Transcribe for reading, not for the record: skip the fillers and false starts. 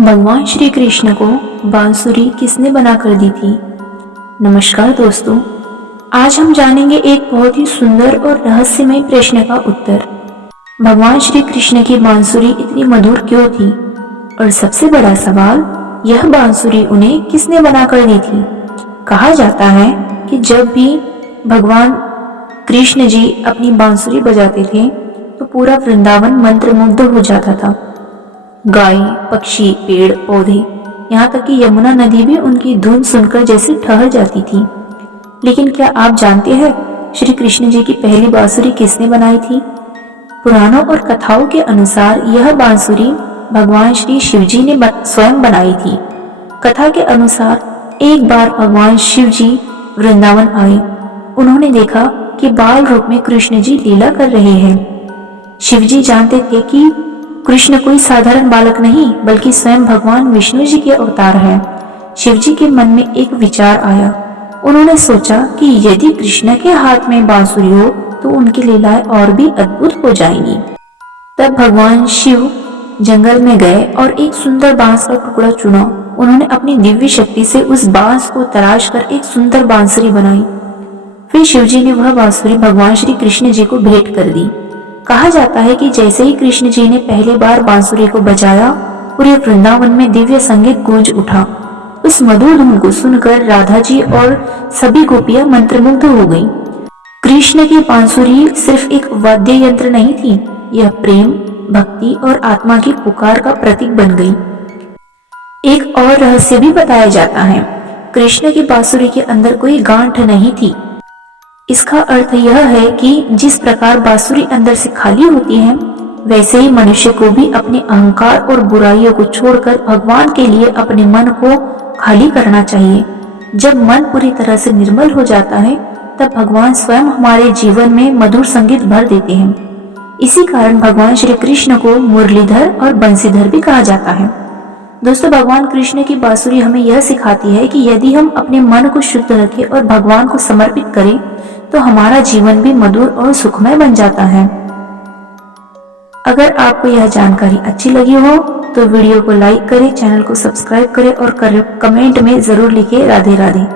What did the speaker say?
भगवान श्री कृष्ण को बांसुरी किसने बनाकर दी थी। नमस्कार दोस्तों, आज हम जानेंगे एक बहुत ही सुंदर और रहस्यमय प्रश्न का उत्तर। भगवान श्री कृष्ण की बांसुरी इतनी मधुर क्यों थी, और सबसे बड़ा सवाल, यह बांसुरी उन्हें किसने बनाकर दी थी। कहा जाता है कि जब भी भगवान कृष्ण जी अपनी बांसुरी बजाते थे तो पूरा वृंदावन मंत्रमुग्ध हो जाता था। गाय, पक्षी, पेड़ पौधे, यहाँ तक कि यमुना नदी भी उनकी धुन सुनकर जैसे ठहर जाती थी। लेकिन क्या आप जानते हैं श्री कृष्ण जी की पहली बांसुरी किसने बनाई थी। पुराणों और कथाओं के अनुसार यह बांसुरी भगवान श्री शिव जी ने स्वयं बनाई थी। कथा के अनुसार एक बार भगवान शिव जी वृंदावन आए। उन्होंने देखा कि बाल रूप में कृष्ण जी लीला कर रहे हैं। शिव जी जानते थे कि कृष्ण कोई साधारण बालक नहीं बल्कि स्वयं भगवान विष्णु जी के अवतार हैं। शिव जी के मन में एक विचार आया। उन्होंने सोचा कि यदि कृष्ण के हाथ में बांसुरी हो तो उनकी लीलाएं और भी अद्भुत हो जाएंगी। तब भगवान शिव जंगल में गए और एक सुंदर बांस का टुकड़ा चुना। उन्होंने अपनी दिव्य शक्ति से उस बांस को तराश कर एक सुंदर बांसुरी बनाई। फिर शिव जी ने वह बांसुरी भगवान श्री कृष्ण जी को भेंट कर दी। कहा जाता है कि जैसे ही कृष्ण जी ने पहली बार बांसुरी को बजाया, पूरे वृंदावन में दिव्य संगीत गूंज उठा। उस मधुर धुन को सुनकर राधा जी और सभी गोपियां मंत्रमुग्ध हो गईं। कृष्ण की बांसुरी सिर्फ एक वाद्य यंत्र नहीं थी, यह प्रेम, भक्ति और आत्मा की पुकार का प्रतीक बन गई। एक और रहस्य भी बताया जाता है। कृष्ण की बांसुरी के अंदर कोई गांठ नहीं थी। इसका अर्थ यह है कि जिस प्रकार बांसुरी अंदर से खाली होती है, वैसे ही मनुष्य को भी अपने अहंकार और बुराइयों को छोड़कर भगवान के लिए अपने मन को खाली करना चाहिए। जब मन पूरी तरह से निर्मल हो जाता है, तब भगवान स्वयं हमारे जीवन में मधुर संगीत भर देते हैं। इसी कारण भगवान श्री कृष्ण को मुरलीधर और बंसीधर भी कहा जाता है। दोस्तों, भगवान कृष्ण की बांसुरी हमें यह सिखाती है कि यदि हम अपने मन को शुद्ध रखें और भगवान को समर्पित करें तो हमारा जीवन भी मधुर और सुखमय बन जाता है। अगर आपको यह जानकारी अच्छी लगी हो तो वीडियो को लाइक करें, चैनल को सब्सक्राइब करें और कमेंट में जरूर लिखें राधे राधे।